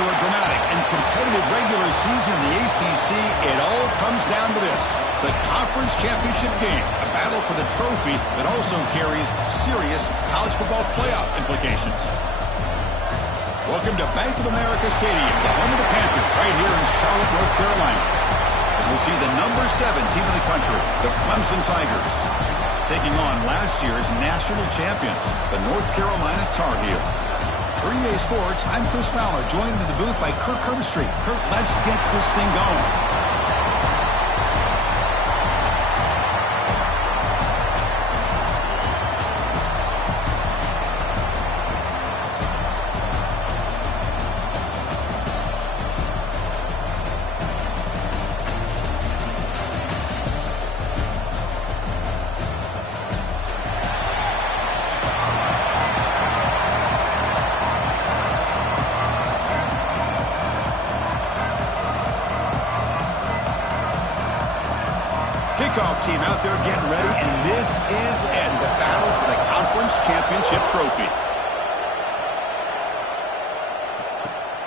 After a dramatic and competitive regular season in the ACC, it all comes down to this: the conference championship game, a battle for the trophy that also carries serious college football playoff implications. Welcome to Bank of America Stadium, the home of the Panthers, right here in Charlotte, North Carolina, as we'll see the number 7 team in the country, the Clemson Tigers, taking on last year's national champions, the North Carolina Tar Heels. For EA Sports, I'm Chris Fowler, joined in the booth by Kirk Herbstreit. Kirk, let's get this thing going. Kickoff team out there getting ready, and this is it, the battle for the conference championship trophy.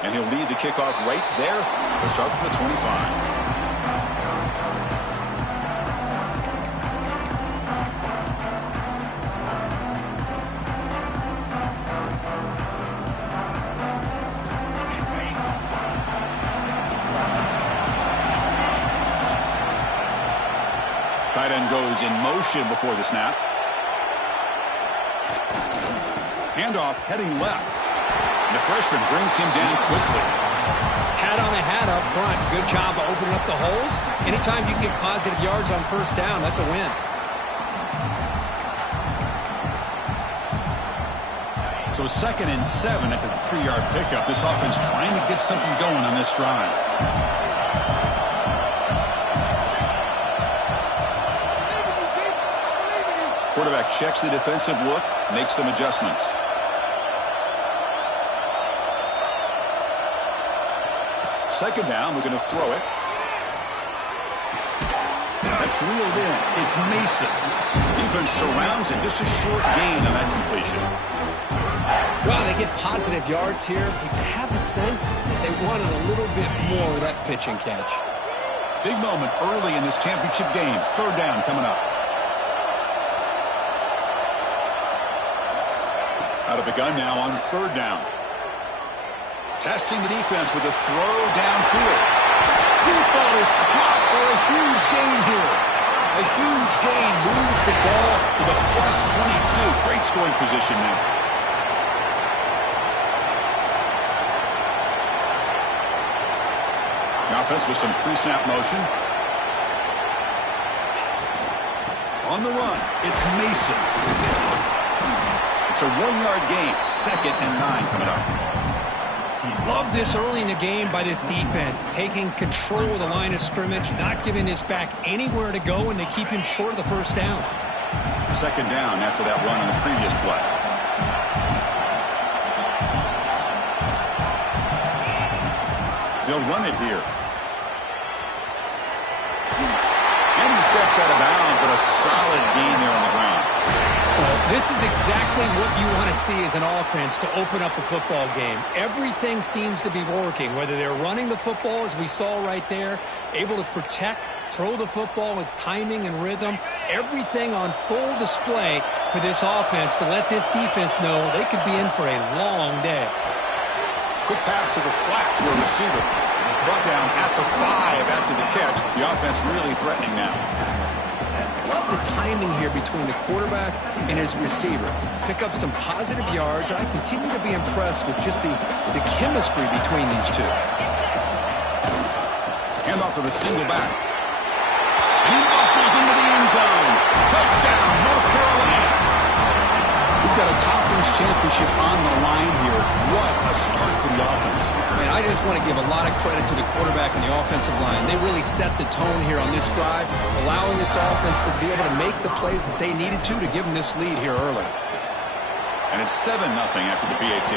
And he'll lead the kickoff right there. Let's start with the 25. Tight end goes in motion before the snap. Handoff heading left. The freshman brings him down quickly. Hat on a hat up front. Good job of opening up the holes. Anytime you get positive yards on first down, that's a win. So 2nd and 7 at the 3-yard pickup. This offense trying to get something going on this drive. Quarterback checks the defensive look, makes some adjustments. Second down, we're going to throw it. That's reeled in. It's Mason. Defense surrounds it. Just a short gain on that completion. Well, they get positive yards here. You have a sense that they wanted a little bit more of that pitch and catch. Big moment early in this championship game. 3rd down coming up. Out of the gun now on 3rd down. Testing the defense with a throw downfield. Deep ball is caught for a huge gain here. A huge gain moves the ball to the +22. Great scoring position now. The offense with some pre-snap motion. On the run, it's Mason. It's a 1-yard gain. 2nd and 9 coming up. Love this early in the game by this defense. Taking control of the line of scrimmage, not giving this back anywhere to go, and they keep him short of the first down. 2nd down after that run on the previous play. They'll run it here. And he steps out of bounds, but a solid gain there on the ground. This is exactly what you want to see as an offense to open up a football game. Everything seems to be working, whether they're running the football, as we saw right there, able to protect, throw the football with timing and rhythm. Everything on full display for this offense to let this defense know they could be in for a long day. Quick pass to the flat to a receiver. Brought down at the 5 after the catch. The offense really threatening now. Love the timing here between the quarterback and his receiver. Pick up some positive yards. I continue to be impressed with just the chemistry between these two. Hand off to the single back. And he muscles into the end zone. Touchdown, North Carolina. We've got a conference championship on the line here. What a start for the offense. Man, I just want to give a lot of credit to the quarterback and the offensive line. They really set the tone here on this drive, allowing this offense to be able to make the plays that they needed to give them this lead here early. And it's 7-0 after the PAT.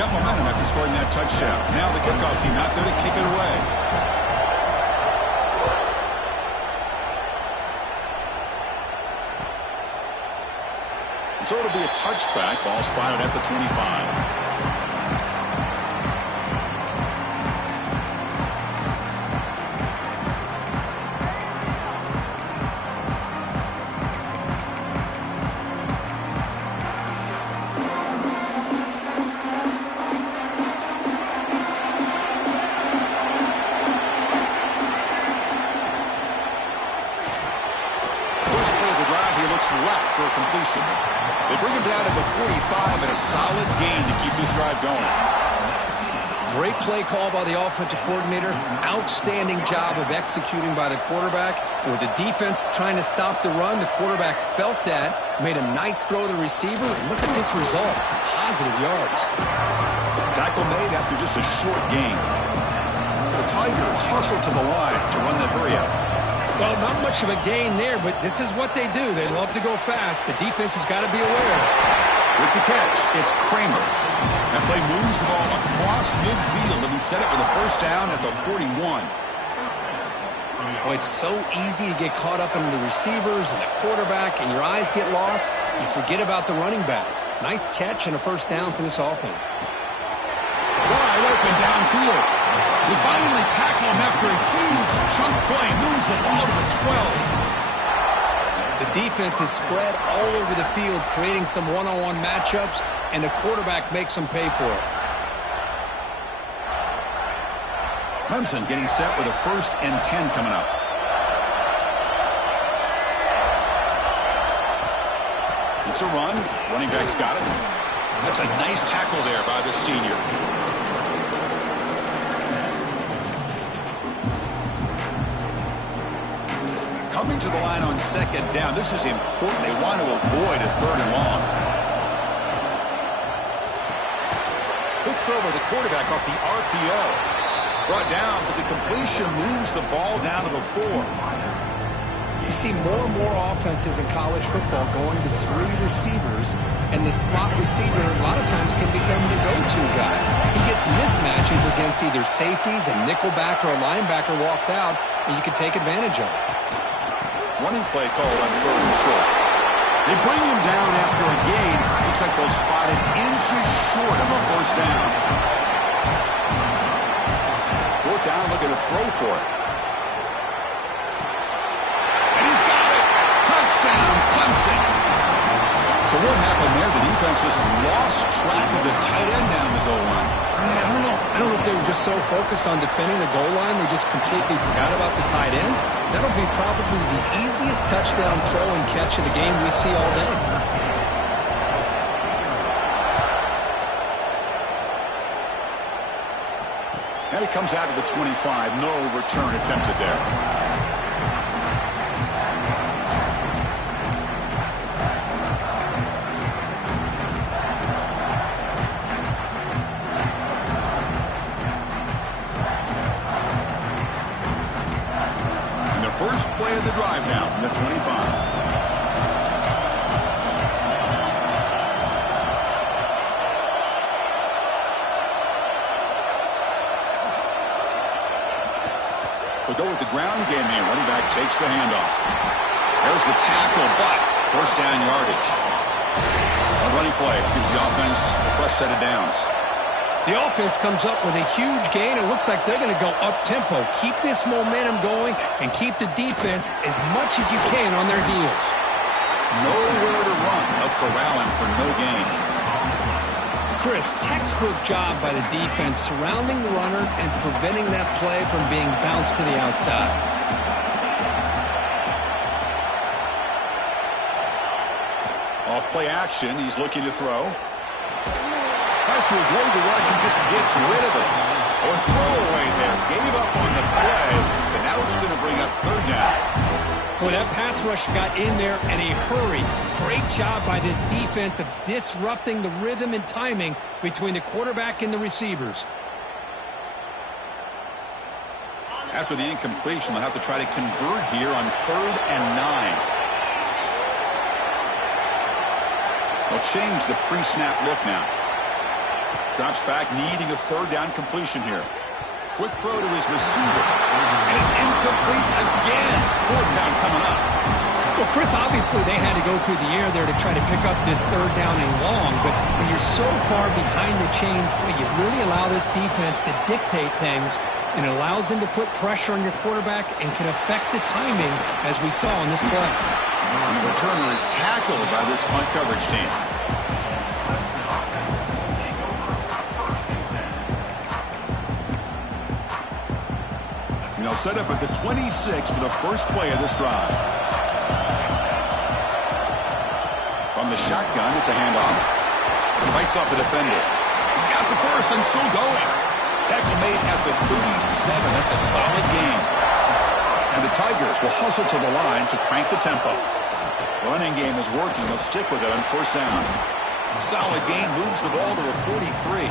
Got momentum after scoring that touchdown. Now the kickoff team out there to kick it away. So it'll be a touchback. Ball spotted at the 25. Left for a completion. They bring him down at the 45 and a solid gain to keep this drive going. Great play call by the offensive coordinator. Outstanding job of executing by the quarterback. With the defense trying to stop the run, the quarterback felt that, made a nice throw to the receiver, and look at this result. Some positive yards. Tackle made after just a short gain. The Tigers hustle to the line to run the hurry up. Well, not much of a gain there, but this is what they do. They love to go fast. The defense has got to be aware. With the catch, it's Kramer. That play moves the ball across midfield, and he set it with a first down at the 41. Well, it's so easy to get caught up in the receivers and the quarterback, and your eyes get lost. You forget about the running back. Nice catch and a first down for this offense. Wide open downfield. We finally tackle him after a huge chunk play. Moves the ball to the 12. The defense is spread all over the field, creating some one-on-one matchups, and the quarterback makes them pay for it. Clemson getting set with a 1st and 10 coming up. It's a run. Running back's got it. That's a nice tackle there by the senior. Coming to the line on 2nd down. This is important. They want to avoid a 3rd and long. Quick throw by the quarterback off the RPO. Brought down, but the completion moves the ball down to the 4. You see more and more offenses in college football going to 3 receivers, and the slot receiver a lot of times can become the go-to guy. He gets mismatches against either safeties, a nickelback, or a linebacker walked out, and you can take advantage of it. Running play called on 3rd and short. They bring him down after a gain. Looks like they'll spot it inches short of a first down. 4th down, looking to throw for it. And he's got it! Touchdown, Clemson! So what happened there? The defense just lost track of the tight end down the goal line. I don't know. I don't know if they were just so focused on defending the goal line, they just completely forgot about the tight end. That'll be probably the easiest touchdown throw and catch of the game we see all day. And he comes out of the 25. No return attempted there. First play of the drive now from the 25. They'll go with the ground game here. Running back takes the handoff. There's the tackle, but first down yardage. A running play gives the offense a fresh set of downs. The offense comes up with a huge gain. It looks like they're going to go up-tempo. Keep this momentum going and keep the defense as much as you can on their heels. Nowhere to run. They'll corral him for no gain. Chris, textbook job by the defense surrounding the runner and preventing that play from being bounced to the outside. Off play action. He's looking to throw. Tries to avoid the rush and just gets rid of it. Or throwaway there. Gave up on the play, but now it's going to bring up 3rd down. Well, that pass rush got in there in a hurry. Great job by this defense of disrupting the rhythm and timing between the quarterback and the receivers. After the incompletion, they'll have to try to convert here on 3rd and 9. They'll change the pre-snap look now. Drops back, needing a 3rd down completion here. Quick throw to his receiver. And it's incomplete again. 4th down coming up. Well, Chris, obviously they had to go through the air there to try to pick up this third down and long, but when you're so far behind the chains, boy, you really allow this defense to dictate things, and it allows them to put pressure on your quarterback and can affect the timing, as we saw in this play. And the returner is tackled by this punt coverage team. And they'll set up at the 26 for the first play of this drive. From the shotgun, it's a handoff. Fights off the defender. He's got the first and still going. Tackle made at the 37. That's a solid gain. And the Tigers will hustle to the line to crank the tempo. Running game is working. They'll stick with it on first down. Solid gain moves the ball to the 43.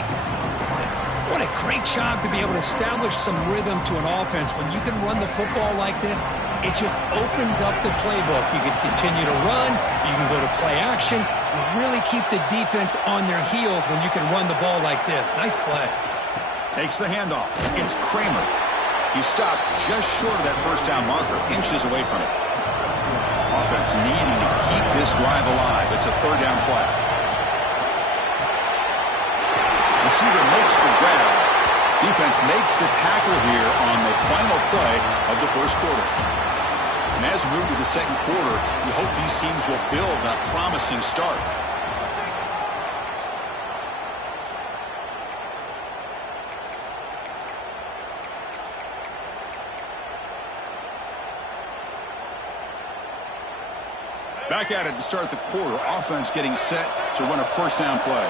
What a great job to be able to establish some rhythm to an offense. When you can run the football like this, it just opens up the playbook. You can continue to run. You can go to play action. You really keep the defense on their heels when you can run the ball like this. Nice play. Takes the handoff. It's Kramer. He stopped just short of that first down marker, inches away from it. Offense needing to keep this drive alive. It's a third down play. Receiver makes the grab. Defense makes the tackle here on the final play of the first quarter. And as we move to the second quarter, we hope these teams will build that promising start. Back at it to start the quarter. Offense getting set to run a first down play.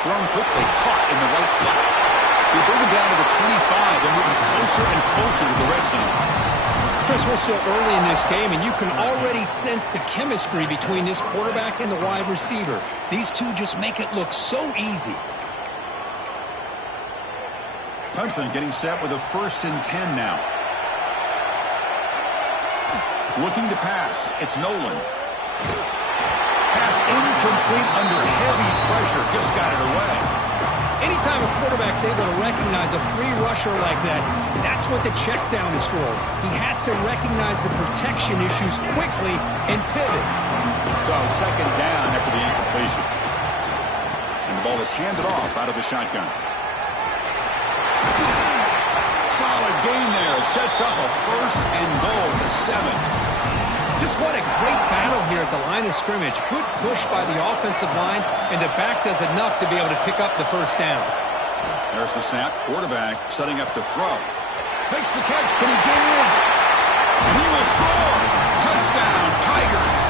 Thrown quickly, caught in the right flat. They bring him down to the 25. They're moving closer and closer to the red zone. Chris, we're still early in this game, and you can already sense the chemistry between this quarterback and the wide receiver. These two just make it look so easy. Clemson getting set with a 1st and 10 now. Looking to pass. It's Nolan. Pass incomplete under heavy pressure. Just got it away. Anytime a quarterback's able to recognize a free rusher like that, that's what the check down is for. He has to recognize the protection issues quickly and pivot. So second down after the incompletion. And the ball is handed off out of the shotgun. Solid gain there. Sets up a 1st and goal at the 7. Just what a great battle here at the line of scrimmage. Good push by the offensive line, and the back does enough to be able to pick up the first down. There's the snap. Quarterback setting up to throw. Makes the catch. Can he get in? And he will score. Touchdown, Tigers.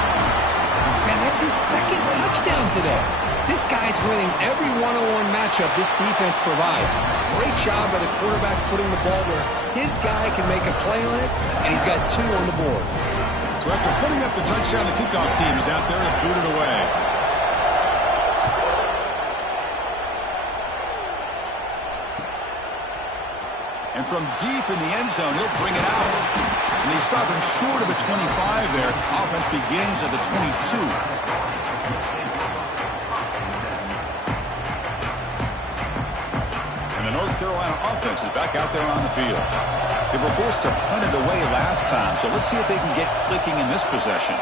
Man, that's his second touchdown today. This guy's winning every one-on-one matchup this defense provides. Great job by the quarterback putting the ball where his guy can make a play on it, and he's got 2 on the board. So after putting up the touchdown, the kickoff team is out there to boot it away. And from deep in the end zone, he'll bring it out. And they stop him short of the 25 there. Offense begins at the 22. And the North Carolina offense is back out there on the field. They were forced to punt it away last time, so let's see if they can get clicking in this possession.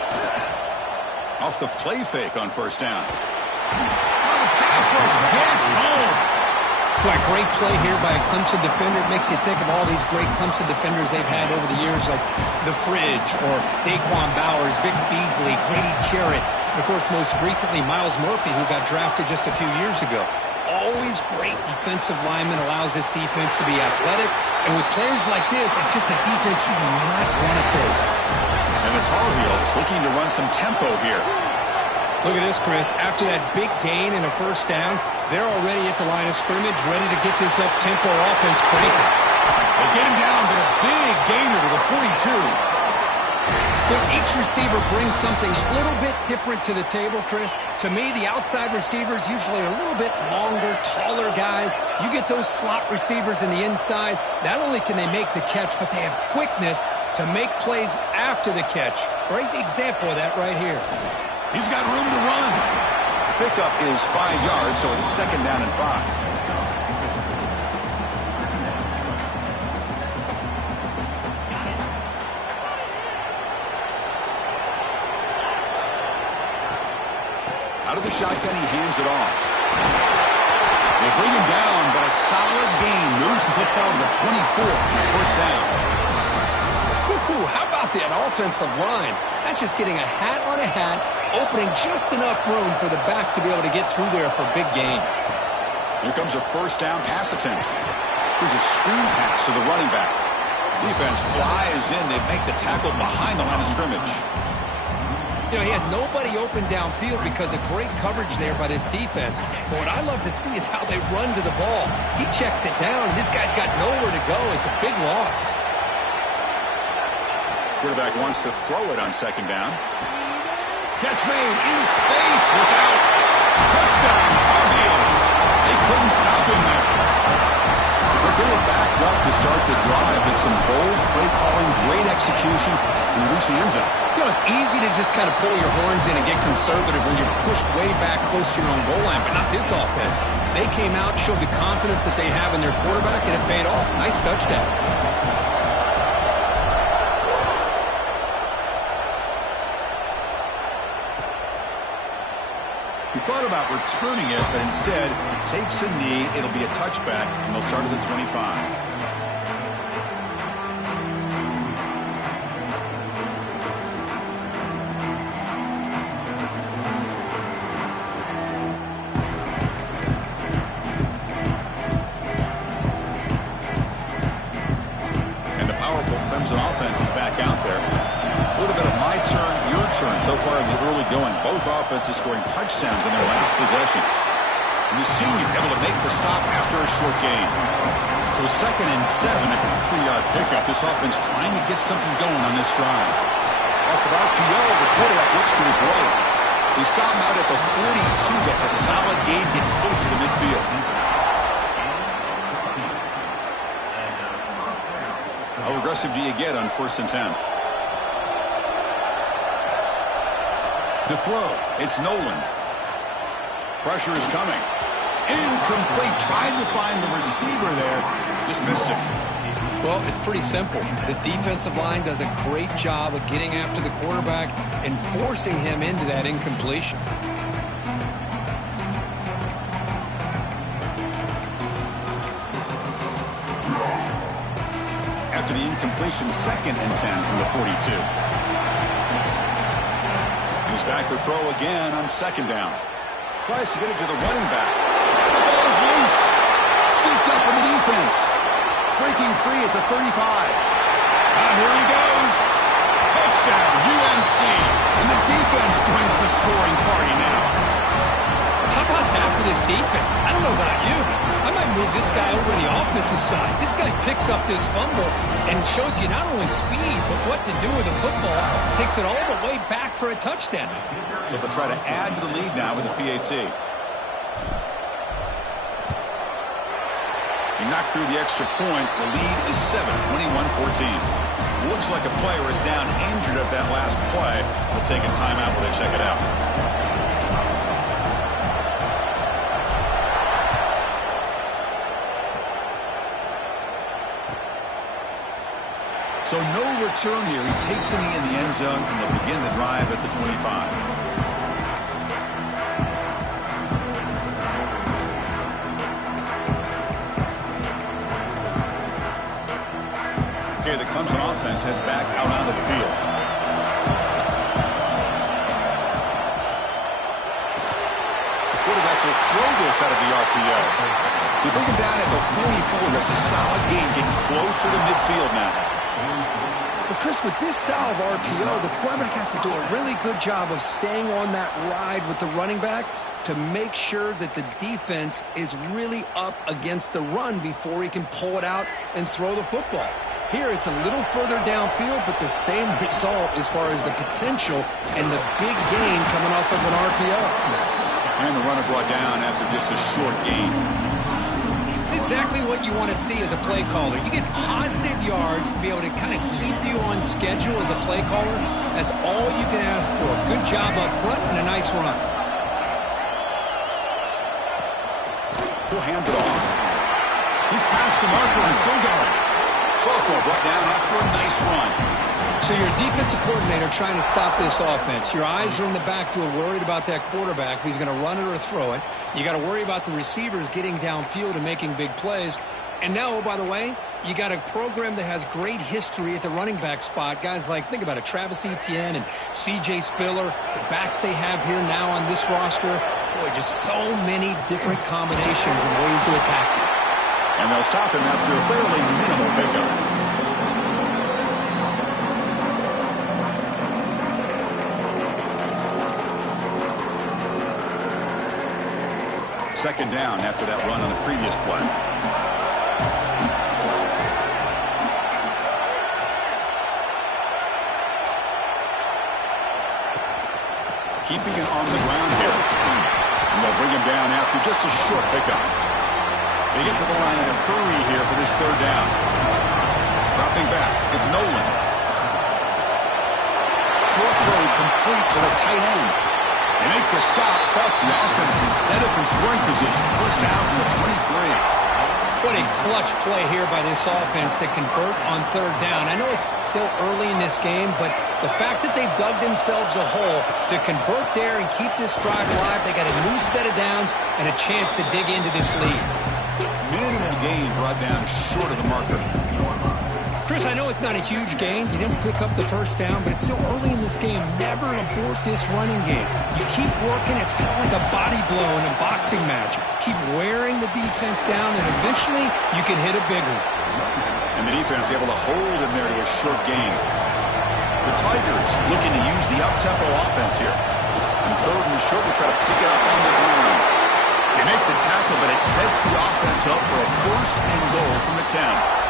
Off the play fake on first down. Oh, the pass rush gets home. Boy, great play here by a Clemson defender. It makes you think of all these great Clemson defenders they've had over the years, like The Fridge or Daquan Bowers, Vic Beasley, Grady Jarrett, and, of course, most recently, Miles Murphy, who got drafted just a few years ago. Always great defensive lineman, allows this defense to be athletic. And with players like this, it's just a defense you do not want to face. And the Tar Heels looking to run some tempo here. Look at this, Chris. After that big gain and a first down, they're already at the line of scrimmage, ready to get this up-tempo offense cranking. They get him down, but a big gainer to the 42. But each receiver brings something a little bit different to the table, Chris. To me, the outside receivers usually are a little bit longer, taller guys. You get those slot receivers in the inside, not only can they make the catch, but they have quickness to make plays after the catch. Great example of that right here. He's got room to run. Pickup is 5 yards, so it's second down and 5. Out of the shotgun, he hands it off. They bring him down, but a solid gain moves the football to the 24. First down. How about that offensive line? That's just getting a hat on a hat, opening just enough room for the back to be able to get through there for a big gain. Here comes a first down pass attempt. Here's a screen pass to the running back. Defense flies in. They make the tackle behind the line of scrimmage. You know, he had nobody open downfield because of great coverage there by this defense. But what I love to see is how they run to the ball. He checks it down, and this guy's got nowhere to go. It's a big loss. Quarterback wants to throw it on second down. Catch made in space. Look out. Touchdown, Tar Heels. They couldn't stop him there. But they were backed up to start the drive. It's some bold play calling, great execution, and reach the end zone. You know, it's easy to just kind of pull your horns in and get conservative when you're pushed way back close to your own goal line, but not this offense. They came out, showed the confidence that they have in their quarterback, and it paid off. Nice touchdown. He thought about returning it, but instead takes a knee. It'll be a touchback, and they'll start at the 25. Clemson offense is back out there. A little bit of my turn, your turn so far in the early going. Both offenses scoring touchdowns in their last possessions. And the senior able to make the stop after a short gain. So 2nd and 7 after a 3-yard pickup. This offense trying to get something going on this drive. Off of RPO, the quarterback looks to his right. They stop him out at the 42. That's a solid gain, getting closer to midfield. How aggressive do you get on 1st and 10? To throw, it's Nolan. Pressure is coming. Incomplete. Tried to find the receiver there. Just missed him. Well, it's pretty simple. The defensive line does a great job of getting after the quarterback and forcing him into that incompletion. After the incompletion, 2nd and 10 from the 42. He's back to throw again on 2nd down. Tries to get it to the running back. The ball is loose. Scooped up in the defense. Breaking free at the 35. Here he goes. Touchdown, UNC. And the defense joins the scoring party now. How about that for this defense? I don't know about you. I might move this guy over to the offensive side. This guy picks up this fumble and shows you not only speed, but what to do with the football. Takes it all the way back for a touchdown. So they'll try to add to the lead now with a PAT. He knocked through the extra point. The lead is 7, 21-14. Looks like a player is down injured at that last play. They'll take a timeout while they check it out. So no return here. He takes a knee in the end zone, and they'll begin the drive at the 25. Okay, the Clemson offense heads back out onto the field. The quarterback will throw this out of the RPO. They bring him down at the 44. That's a solid gain, getting closer to midfield now. But Chris, with this style of RPO, the quarterback has to do a really good job of staying on that ride with the running back to make sure that the defense is really up against the run before he can pull it out and throw the football. Here, it's a little further downfield, but the same result as far as the potential and the big gain coming off of an RPO. And the runner brought down after just a short gain. It's exactly what you want to see as a play caller. You get positive yards to be able to kind of keep you on schedule as a play caller. That's all you can ask for. A good job up front and a nice run. He'll hand it off. He's past the marker and still going. Sophomore brought down after a nice run. So you're a defensive coordinator trying to stop this offense. Your eyes are in the backfield worried about that quarterback, if he's going to run it or throw it. You got to worry about the receivers getting downfield and making big plays. And now, oh, by the way, you got a program that has great history at the running back spot. Guys like, think about it, Travis Etienne and C.J. Spiller, the backs they have here now on this roster. Boy, just so many different combinations and ways to attack you. And they'll stop him after a fairly minimal pickup. Second down after that run on the previous play. Keeping it on the ground here. And they'll bring him down after just a short pickup. They get to the line in a hurry here for this third down. Dropping back. It's Nolan. Short throw complete to the tight end. They make the stop, but the offense is set up in scoring position. First down from the 23. What a clutch play here by this offense to convert on third down. I know it's still early in this game, but the fact that they've dug themselves a hole to convert there and keep this drive alive, they got a new set of downs and a chance to dig into this lead. Minimal gain brought down short of the marker. Chris, I know it's not a huge gain. You didn't pick up the first down, but it's still early in this game. Never abort this running game. You keep working. It's kind of like a body blow in a boxing match. Keep wearing the defense down, and eventually you can hit a big one. And the defense able to hold him there to a short gain. The Tigers looking to use the up-tempo offense here. And third and short, they try to pick it up on the ground. They make the tackle, but it sets the offense up for a first and goal from the 10.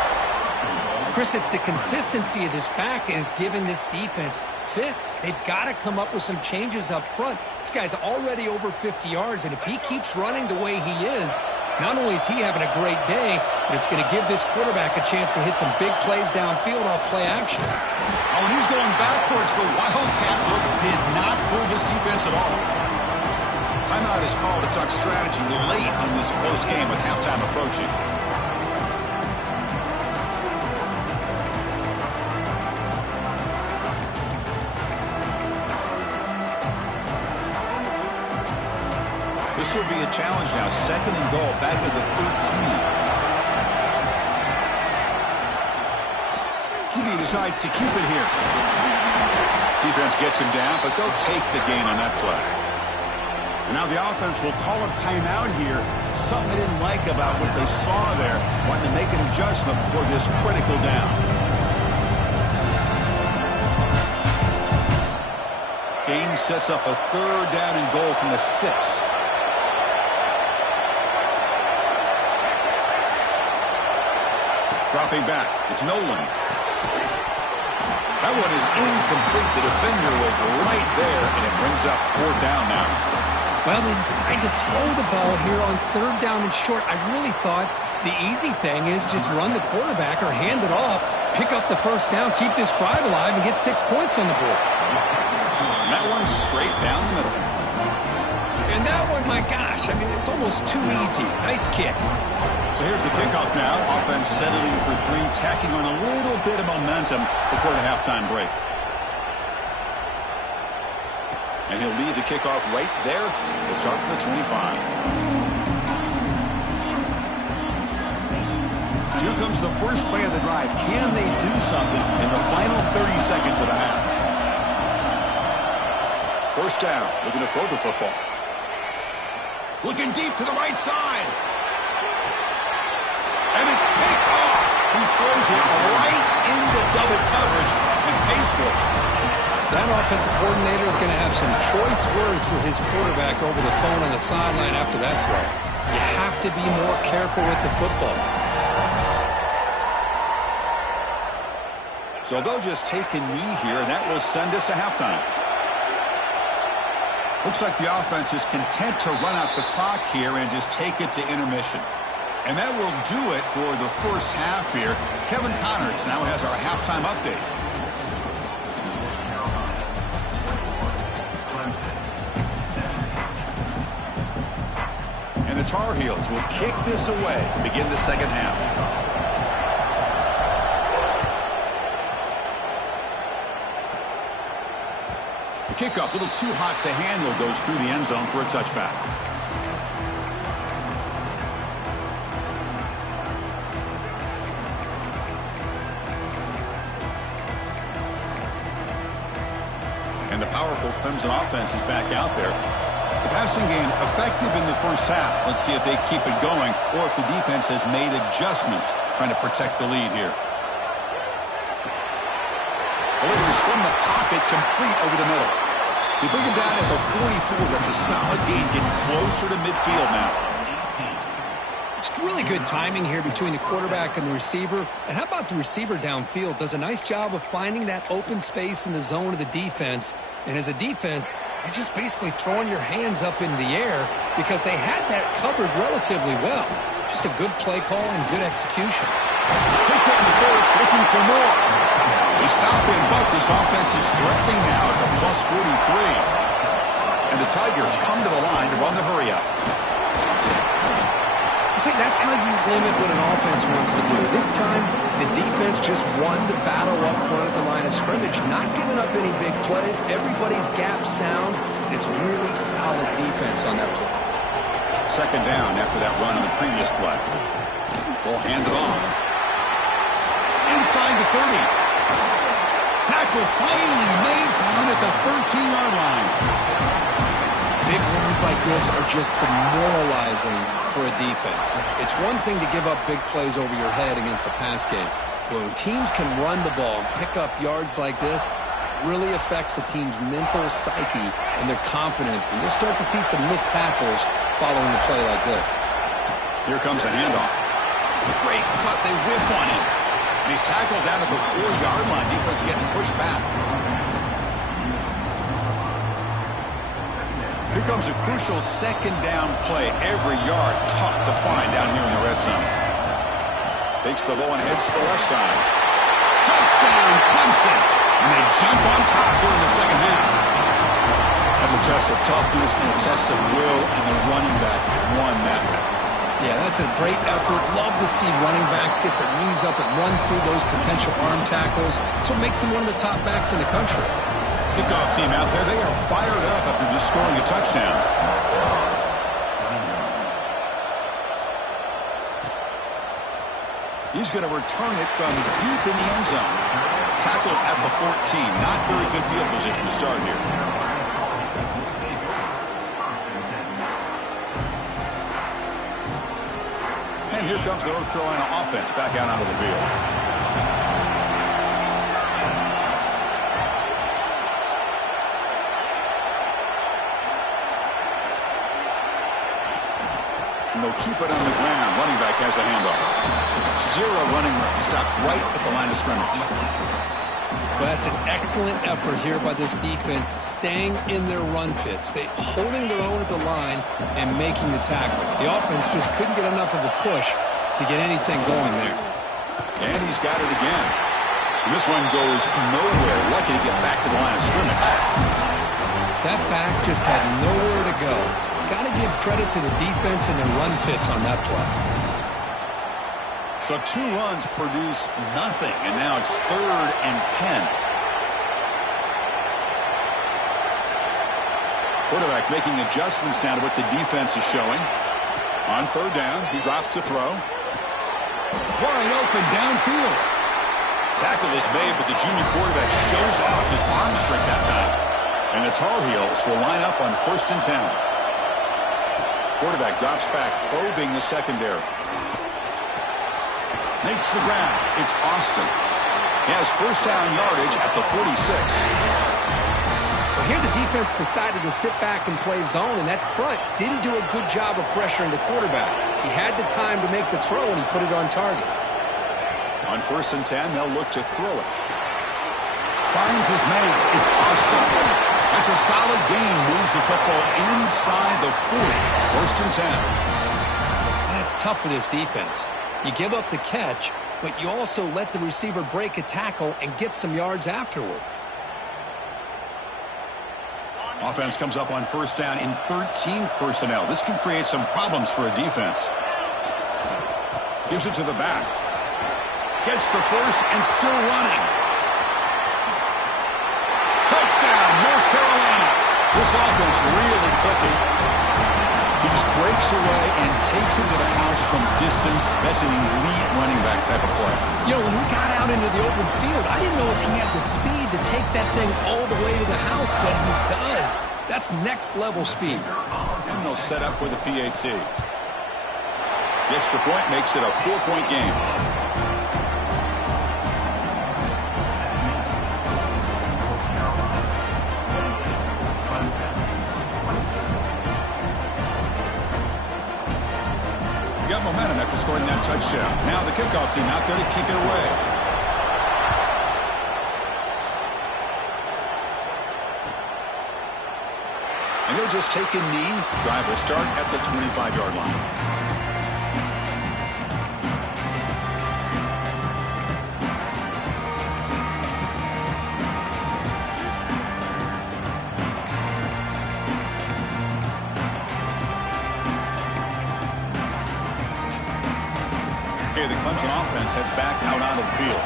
Chris, it's the consistency of this back is giving this defense fits. They've got to come up with some changes up front. This guy's already over 50 yards, and if he keeps running the way he is, not only is he having a great day, but it's going to give this quarterback a chance to hit some big plays downfield off play action. Oh, and he's going backwards. The Wildcat look did not fool this defense at all. Timeout is called to talk strategy late in this close game with halftime approaching. This will be a challenge now. Second and goal, back at the 13. He decides to keep it here. Defense gets him down, but they'll take the gain on that play. And now the offense will call a timeout here. Something they didn't like about what they saw there. Wanting to make an adjustment before this critical down. Game sets up a third down and goal from the 6. Dropping back. It's Nolan. That one is incomplete. The defender was right there, and it brings up fourth down now. Well, they decide to throw the ball here on third down and short. I really thought the easy thing is just run the quarterback or hand it off, pick up the first down, keep this drive alive, and get 6 points on the board. And that one's straight down the middle. And that one, my gosh, I mean, it's almost too easy. Nice kick. So here's the kickoff now. Offense settling for 3, tacking on a little bit of momentum before the halftime break. And he'll leave the kickoff right there. He'll start from the 25. Here comes the first play of the drive. Can they do something in the final 30 seconds of the half? First down, looking to throw the football. Looking deep to the right side. And it's picked off. He throws it right into double coverage and pays for it. That offensive coordinator is going to have some choice words for his quarterback over the phone on the sideline after that throw. You have to be more careful with the football. So they'll just take a knee here, and that will send us to halftime. Looks like the offense is content to run out the clock here and just take it to intermission. And that will do it for the first half here. Kevin Connors now has our halftime update. And the Tar Heels will kick this away to begin the second half. kickoff, a little too hot to handle, goes through the end zone for a touchback. And the powerful Clemson offense is back out there. The passing game effective in the first half. Let's see if they keep it going or if the defense has made adjustments trying to protect the lead here. Delivers from the pocket, complete over the middle. They bring him down at the 44. That's a solid gain, getting closer to midfield now. It's really good timing here between the quarterback and the receiver. And how about the receiver downfield? Does a nice job of finding that open space in the zone of the defense. And as a defense, you're just basically throwing your hands up in the air because they had that covered relatively well. Just a good play call and good execution. Picks up the first, looking for more. They stop in, but this offense is threatening now at the plus 43. And the Tigers come to the line to run the hurry up. See, that's how you limit what an offense wants to do. This time, the defense just won the battle up front at the line of scrimmage, not giving up any big plays. Everybody's gap sound. It's really solid defense on that play. Second down after that run on the previous play. They'll hand it off. Inside the 30. Tackle finally made down at the 13-yard line. Big runs like this are just demoralizing for a defense. It's one thing to give up big plays over your head against the pass game. But when teams can run the ball and pick up yards like this, it really affects the team's mental psyche and their confidence. And you'll start to see some missed tackles following a play like this. Here comes a handoff. Great cut. They whiff on him. And he's tackled down at the 4-yard line. Defense getting pushed back. Here comes a crucial second down play. Every yard tough to find down here in the red zone. Takes the ball and heads to the left side. Touchdown, Clemson. And they jump on top here in the second half. That's a test of toughness and a test of will, and the running back won that. Yeah, that's a great effort. Love to see running backs get their knees up and run through those potential arm tackles. That's what makes him one of the top backs in the country. Kickoff team out there. They are fired up after just scoring a touchdown. He's going to return it from deep in the end zone. Tackled at the 14. Not very good field position to start here. And here comes the North Carolina offense back out onto the field. And they'll keep it on the ground. Running back has the handoff. Zero running room. Stopped right at the line of scrimmage. Well, that's an excellent effort here by this defense, staying in their run fits. They holding their own at the line and making the tackle. The offense just couldn't get enough of a push to get anything going there. And he's got it again. And this one goes nowhere. Lucky to get back to the line of scrimmage. That back just had nowhere to go. Got to give credit to the defense and their run fits on that play. So 2 runs produce nothing, and now it's 3rd and 10. Quarterback making adjustments now to what the defense is showing. On 3rd down, he drops to throw. Wide open downfield. Tackle is made, but the junior quarterback shows off his arm strength that time. And the Tar Heels will line up on 1st and 10. Quarterback drops back, probing the secondary. Makes the ground. It's Austin. He has 1st down yardage at the 46. Well, here the defense decided to sit back and play zone, and that front didn't do a good job of pressuring the quarterback. He had the time to make the throw, and he put it on target. On 1st and 10, they'll look to throw it. Finds his man. It's Austin. That's a solid gain. Moves the football inside the 40. 1st and 10. That's tough for this defense. You give up the catch, but you also let the receiver break a tackle and get some yards afterward. Offense comes up on 1st down in 13 personnel. This can create some problems for a defense. Gives it to the back. Gets the 1st and still running. Touchdown, North Carolina. This offense really clicking. He just breaks away and takes it to the house from distance. That's an elite running back type of play. You know, when he got out into the open field, I didn't know if he had the speed to take that thing all the way to the house, but he does. That's next-level speed. And they'll set up with a PAT. The extra point makes it a 4-point game. Got momentum after scoring that touchdown. Now the kickoff team out there to kick it away. And he'll just take a knee. Drive will start at the 25-yard line. The Clemson offense heads back out onto the field.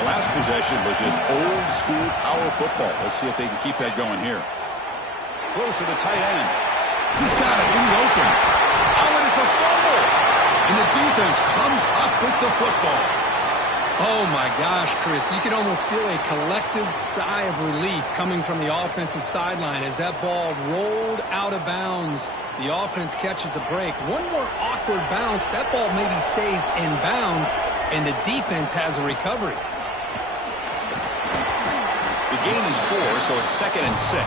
The last possession was just old school power football. Let's see if they can keep that going here. Close to the tight end. He's got it in the open. Oh, it is a fumble. And the defense comes up with the football. Oh, my gosh, Chris. You can almost feel a collective sigh of relief coming from the offensive sideline as that ball rolled out of bounds. The offense catches a break. One more awkward bounce. That ball maybe stays in bounds, and the defense has a recovery. The gain is 4, so it's 2nd and 6.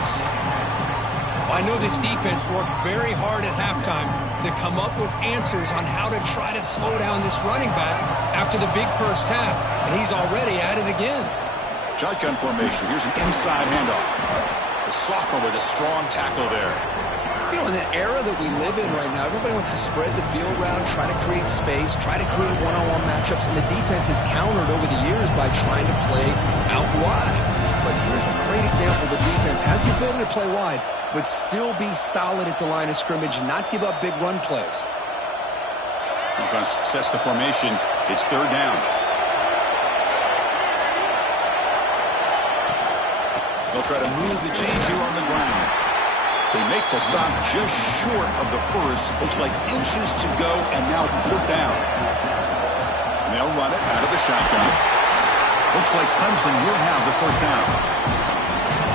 I know this defense worked very hard at halftime to come up with answers on how to try to slow down this running back after the big first half, and he's already at it again. Shotgun formation. Here's an inside handoff. The sophomore with a strong tackle there. You know, in the era that we live in right now, everybody wants to spread the field around, try to create space, try to create one-on-one matchups, and the defense has countered over the years by trying to play out wide. But here's a great example. The defense has the ability to play wide, but still be solid at the line of scrimmage and not give up big run plays. Offense sets the formation. It's 3rd down. They'll try to move the chains here on the ground. They make the stop just short of the first. Looks like inches to go, and now 4th down. And they'll run it out of the shotgun. Looks like Clemson will have the 1st down.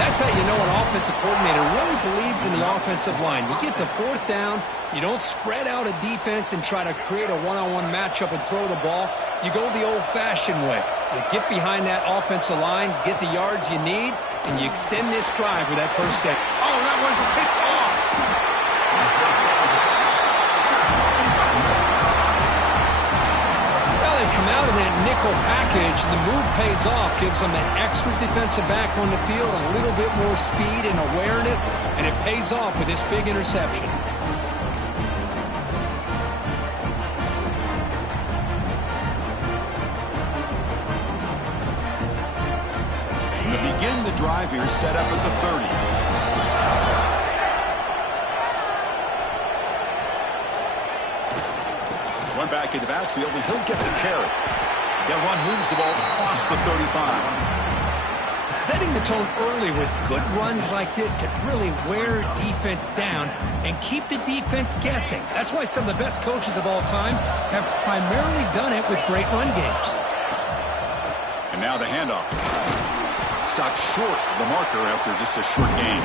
That's how you know an offensive coordinator really believes in the offensive line. You get the 4th down, you don't spread out a defense and try to create a one-on-one matchup and throw the ball. You go the old-fashioned way. You get behind that offensive line, get the yards you need, and you extend this drive with that 1st down. Oh, that one's picked off. Well, they come out in that nickel package, and the move pays off, gives them that extra defensive back on the field, a little bit more speed and awareness, and it pays off with this big interception. And to begin the drive here, set up at the 30. One back in the backfield, and he'll get the carry. That run moves the ball across the 35. Setting the tone early with good runs like this can really wear defense down and keep the defense guessing. That's why some of the best coaches of all time have primarily done it with great run games. And now the handoff. Stopped short of the marker after just a short gain.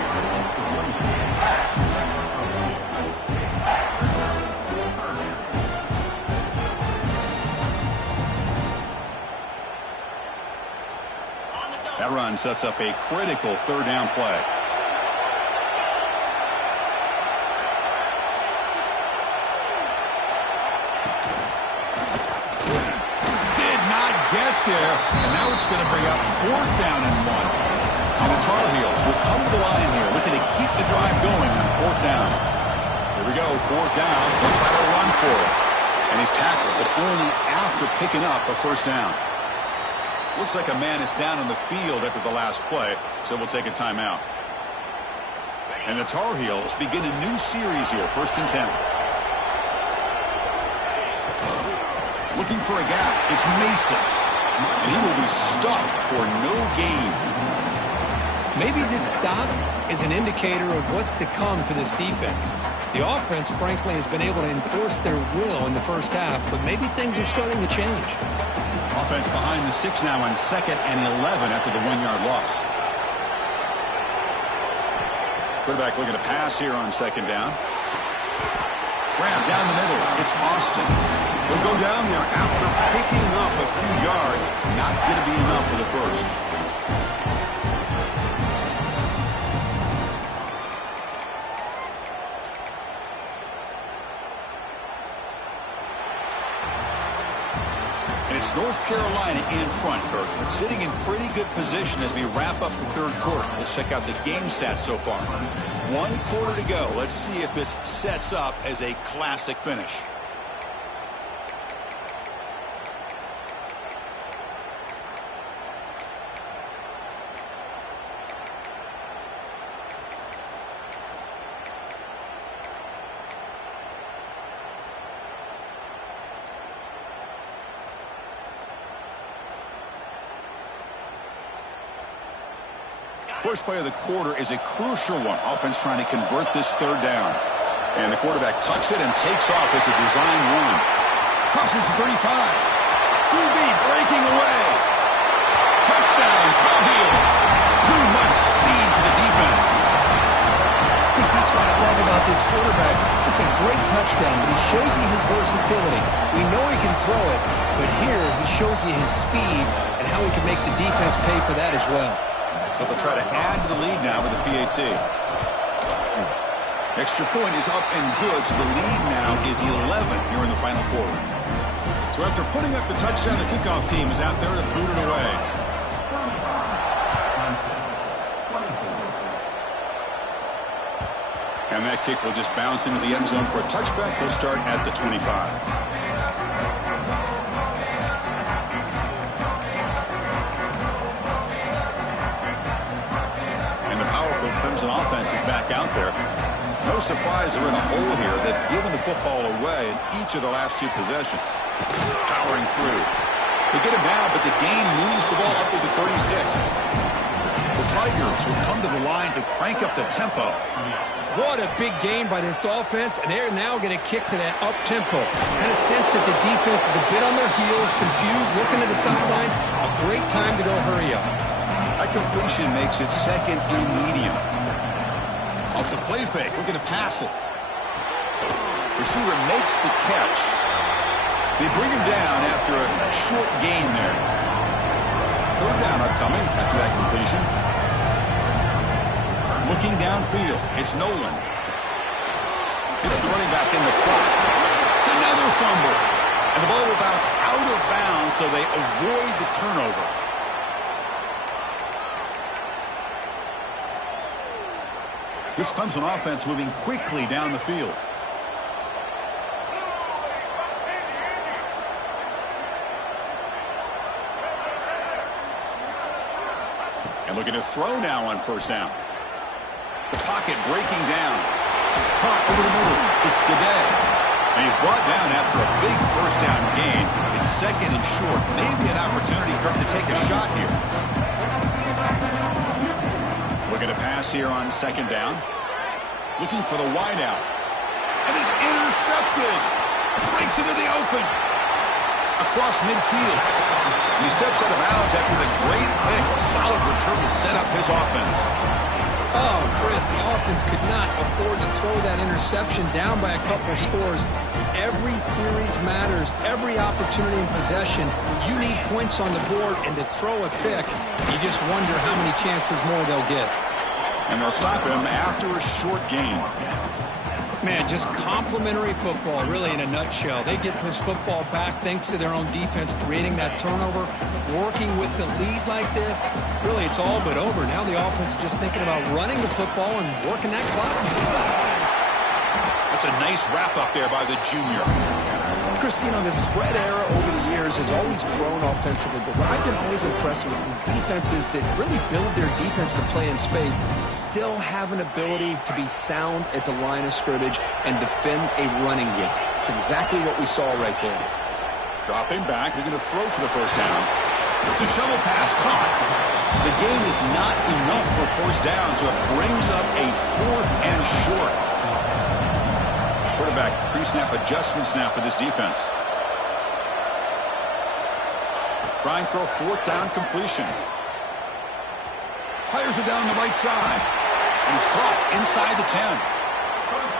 That run sets up a critical 3rd down play. Did not get there, and now it's going to bring up 4th down and 1. And the Tar Heels will come to the line here, looking to keep the drive going on 4th down. Here we go, 4th down. They'll try to run for it. And he's tackled, but only after picking up a 1st down. Looks like a man is down on the field after the last play, so we'll take a timeout. And the Tar Heels begin a new series here, 1st and 10. Looking for a gap. It's Mason. And he will be stuffed for no gain. Maybe this stop is an indicator of what's to come for this defense. The offense, frankly, has been able to enforce their will in the first half, but maybe things are starting to change. Offense behind the 6 now on 2nd and 11 after the 1-yard loss. Quarterback looking to pass here on 2nd down. Graham down the middle. It's Austin. He'll go down there after picking up a few yards. Not going to be enough for the first. And it's North Carolina in front, Kirk. Sitting in pretty good position as we wrap up the third quarter. Let's check out the game stats so far. 1 quarter to go. Let's see if this sets up as a classic finish. First play of the quarter is a crucial one. Offense trying to convert this 3rd down. And the quarterback tucks it and takes off as a design run. Crosses the 35. QB breaking away. Touchdown, Tar Heels. Too much speed for the defense. Chris, that's what I love about this quarterback. It's a great touchdown, but he shows you his versatility. We know he can throw it, but here he shows you his speed and how he can make the defense pay for that as well. So they'll try to add to the lead now with the PAT. Extra point is up and good, so the lead now is 11 here in the final quarter. So after putting up the touchdown, the kickoff team is out there to boot it away. And that kick will just bounce into the end zone for a touchback. They'll start at the 25. Clemson offense is back out there. No surprise they're in a hole here. They've given the football away in each of the last 2 possessions. Powering through. They get him down, but the gain moves the ball up to the 36. The Tigers will come to the line to crank up the tempo. What a big gain by this offense, and they're now going to kick to that up-tempo. Kind of sense that the defense is a bit on their heels, confused, looking to the sidelines. A great time to go hurry up. That completion makes it 2nd and medium. Off the play fake, looking to pass it. Receiver makes the catch. They bring him down after a short gain there. 3rd down upcoming after that completion. Looking downfield, it's Nolan. It's the running back in the flat. It's another fumble. And the ball will bounce out of bounds, so they avoid the turnover. This Clemson offense moving quickly down the field. And looking to throw now on 1st down. The pocket breaking down. Caught over the middle. It's Gaudet. And he's brought down after a big 1st down gain. It's 2nd and short. Maybe an opportunity, Kirk, to take a shot here. Looking to pass here on 2nd down. Looking for the wideout. And is intercepted. Breaks into the open. Across midfield. And he steps out of bounds after the great pick. A solid return to set up his offense. Oh, Chris, the offense could not afford to throw that interception down by a couple scores. Every series matters. Every opportunity in possession. You need points on the board, and to throw a pick, you just wonder how many chances more they'll get. And they'll stop him after a short gain. Man, just complimentary football, really, in a nutshell. They get this football back thanks to their own defense, creating that turnover, working with the lead like this. Really, it's all but over. Now the offense is just thinking about running the football and working that clock. That's a nice wrap-up there by the junior. Christine, the spread era over the years has always grown offensively, but what I've been always impressed with defenses that really build their defense to play in space still have an ability to be sound at the line of scrimmage and defend a running game. It's exactly what we saw right there. Dropping back, they're going to throw for the 1st down. It's a shovel pass caught. The gain is not enough for first down, so it brings up a 4th and short. Quarterback pre-snap adjustments now for this defense. Trying for a 4th down completion. Fires it down the right side. And it's caught inside the 10.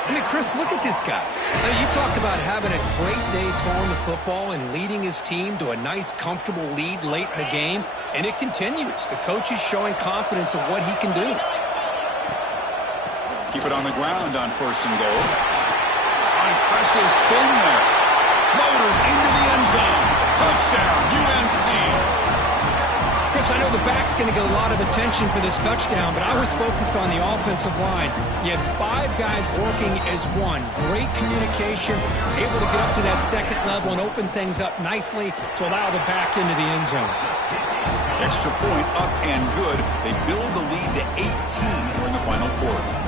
I mean, Chris, look at this guy. Now, you talk about having a great day throwing the football and leading his team to a nice, comfortable lead late in the game, and it continues. The coach is showing confidence of what he can do. Keep it on the ground on 1st and goal. Impressive spin there. Motors into the end zone. Touchdown, UNC. Chris, I know the back's going to get a lot of attention for this touchdown, but I was focused on the offensive line. You had 5 guys working as one. Great communication, able to get up to that 2nd level and open things up nicely to allow the back into the end zone. Extra point up and good. They build the lead to 18 here in the final quarter.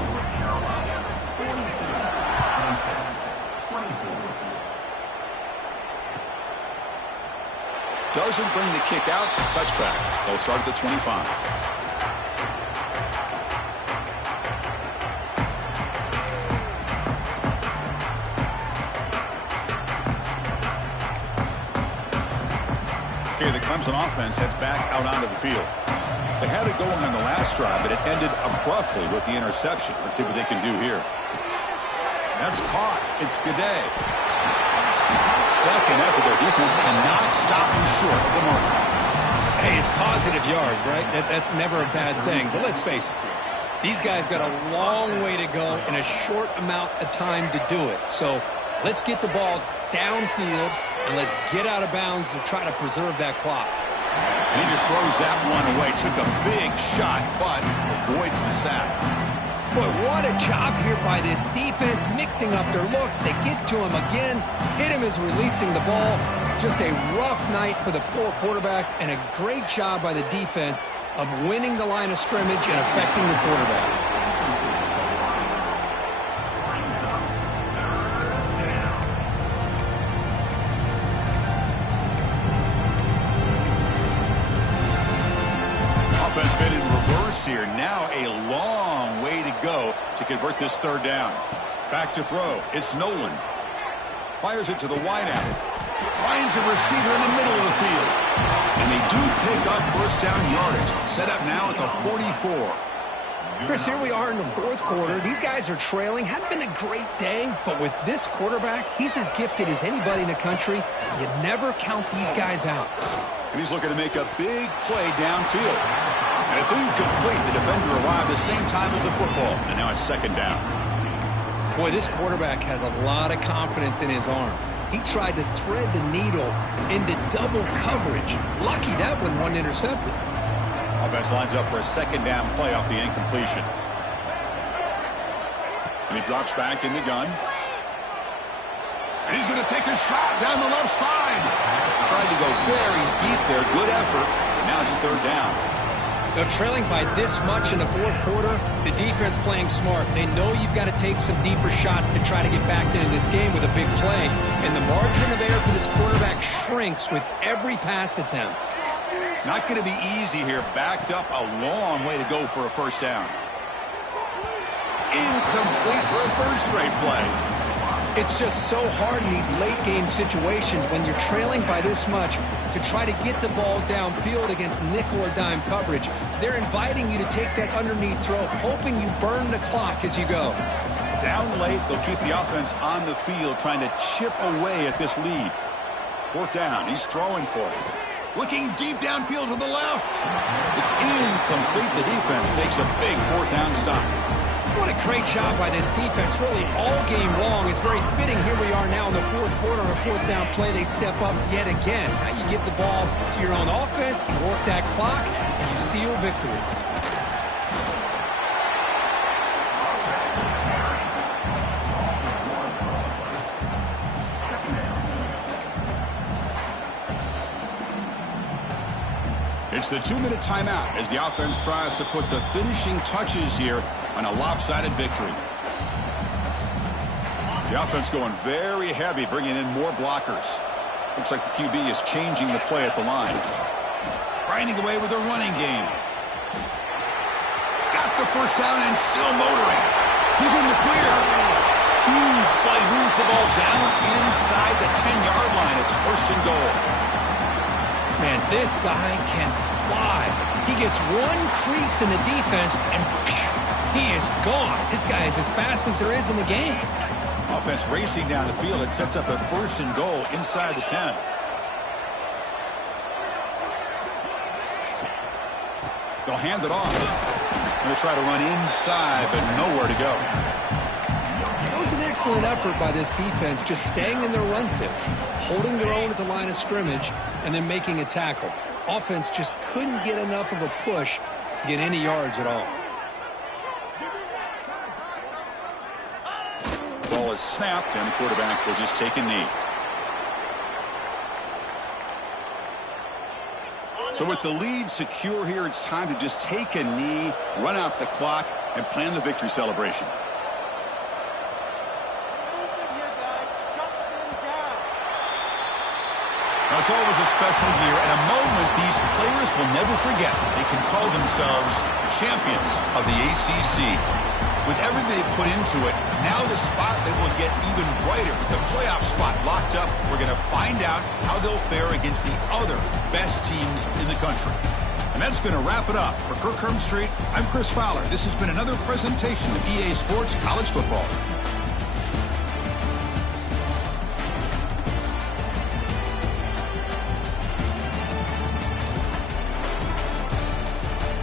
Doesn't bring the kick out. Touchback. They'll start at the 25. Okay, the Clemson offense heads back out onto the field. They had it going on the last drive, but it ended abruptly with the interception. Let's see what they can do here. That's caught. It's G'day. Second effort, their defense cannot stop them short of the mark. Hey, it's positive yards, right? That's never a bad thing. But let's face it, Chris. These guys got a long way to go in a short amount of time to do it. So let's get the ball downfield and let's get out of bounds to try to preserve that clock. And he just throws that one away. Took a big shot, but avoids the sack. Boy, what a job here by this defense, mixing up their looks. They get to him again, hit him as releasing the ball. Just a rough night for the poor quarterback, and a great job by the defense of winning the line of scrimmage and affecting the quarterback. Offense been in reverse here. Now a long way to go to convert this 3rd down. Back to throw. It's Nolan. Fires it to the wideout. Finds a receiver in the middle of the field. And they do pick up first down yardage. Set up now at the 44. Chris, here we are in the 4th quarter. These guys are trailing. Hadn't been a great day, but with this quarterback, he's as gifted as anybody in the country. You never count these guys out. And he's looking to make a big play downfield. And it's incomplete. The defender arrived the same time as the football. And now it's 2nd down. Boy, this quarterback has a lot of confidence in his arm. He tried to thread the needle into double coverage. Lucky that one wasn't intercepted. Offense lines up for a 2nd down play off the incompletion. And he drops back in the gun. And he's going to take a shot down the left side. Tried to go very deep there. Good effort. But now it's 3rd down. They're trailing by this much in the 4th quarter. The defense playing smart. They know you've got to take some deeper shots to try to get back into this game with a big play. And the margin of error for this quarterback shrinks with every pass attempt. Not going to be easy here. Backed up a long way to go for a first down. Incomplete for a 3rd straight play. It's just so hard in these late-game situations when you're trailing by this much to try to get the ball downfield against nickel or dime coverage. They're inviting you to take that underneath throw, hoping you burn the clock as you go. Down late, they'll keep the offense on the field trying to chip away at this lead. 4th down, he's throwing for it. Looking deep downfield to the left. It's incomplete. The defense makes a big 4th down stop. What a great job by this defense, really all game long. It's very fitting. Here we are now in the 4th quarter, a 4th down play. They step up yet again. Now you give the ball to your own offense, you work that clock, and you seal victory. It's the 2-minute timeout as the offense tries to put the finishing touches here on a lopsided victory. The offense going very heavy, bringing in more blockers. Looks like the QB is changing the play at the line. Grinding away with a running game. the first down and still motoring. He's in the clear. Huge play. Moves the ball down inside the 10-yard line. It's first and goal. Man, this guy can fly. He gets one crease in the defense, and he is gone. This guy is as fast as there is in the game. Offense racing down the field. It sets up a first and goal inside the 10. They'll hand it off. Going to try to run inside, but nowhere to go. That was an excellent effort by this defense, just staying in their run fits, holding their own at the line of scrimmage, and then making a tackle. Offense just couldn't get enough of a push to get any yards at all. Ball is snapped, and the quarterback will just take a knee. So with the lead secure here, it's time to just take a knee, run out the clock, and plan the victory celebration. Now, it's always a special year and a moment these players will never forget. They can call themselves champions of the ACC. With everything they've put into it, now the spotlight will get even brighter. With the playoff spot locked up, we're going to find out how they'll fare against the other best teams in the country. And that's going to wrap it up. For Kirk Street, I'm Chris Fowler. This has been another presentation of EA Sports College Football.